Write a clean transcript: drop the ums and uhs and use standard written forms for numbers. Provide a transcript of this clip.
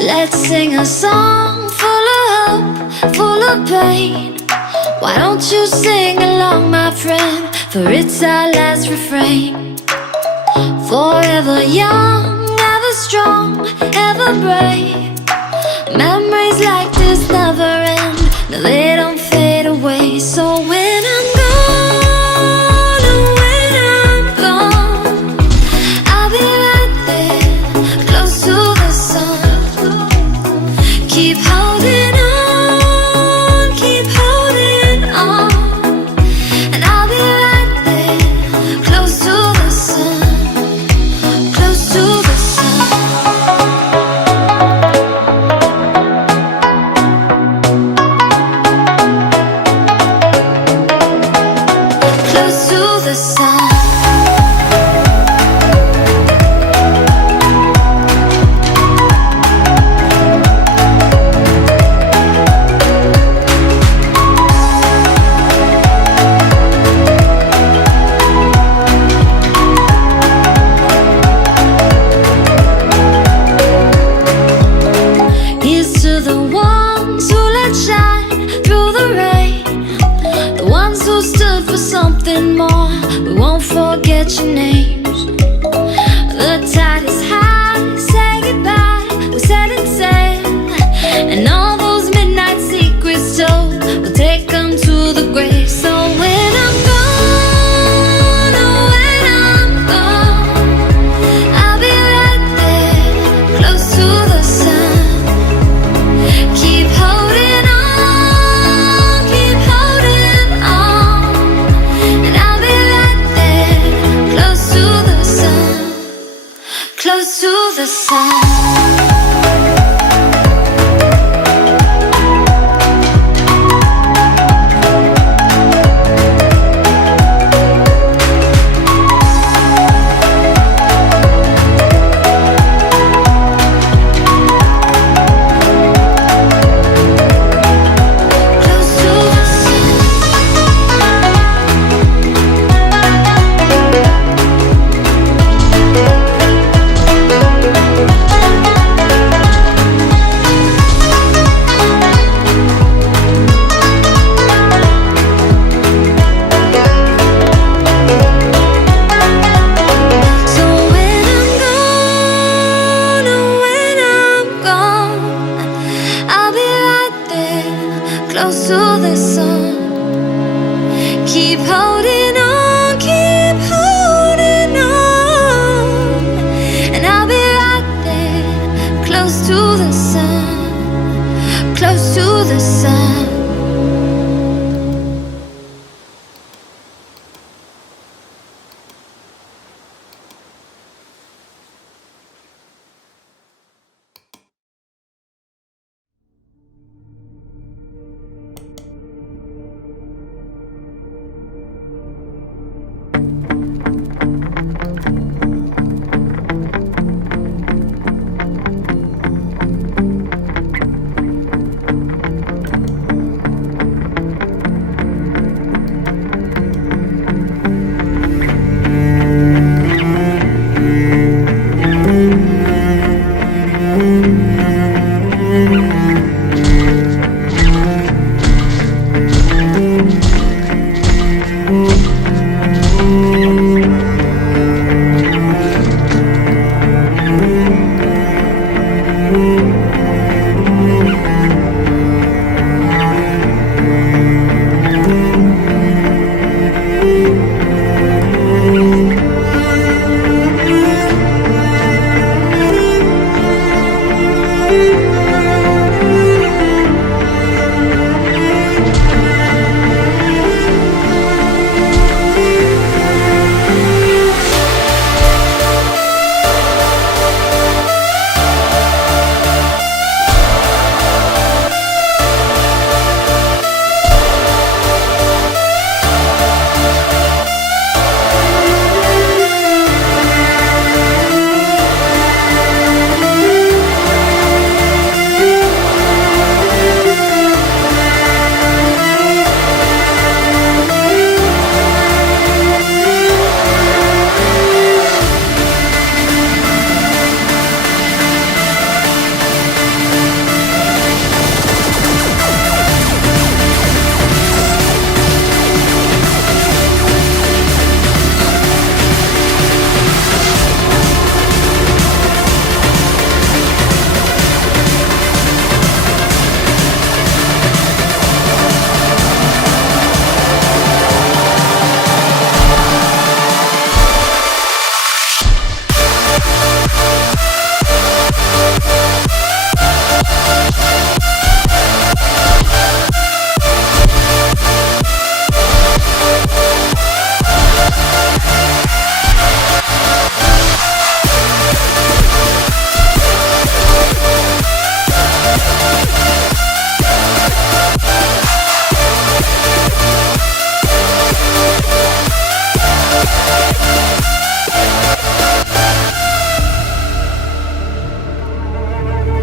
Let's sing a song full of hope, full of pain. Why don't you sing along, my friend? For it's our last refrain. Forever young, ever strong, ever brave. Memories like this never end. No, they don't fade away. So when I'm gone, oh, when I'm gone, I'll be right there, close to the sun. Keep holding on, keep holding on, and I'll be right there, close to the sun, close to the sun. Close to the sun. Here's to the ones who let shine through the rain, the ones who stood for something more. We won't forget your names. The tide is high, say goodbye, we set it sail, and all those midnight secrets told, we'll take them to the grave. So when I'm gone, oh, when I'm gone, I'll be right there, close to the sun. Keep holding on, keep holding on, and I'll be right there, close to the sun, close to the sun. Close to the sun. So when I'm gone, oh, when I'm gone, I'll be right there, close to the sun. Keep holding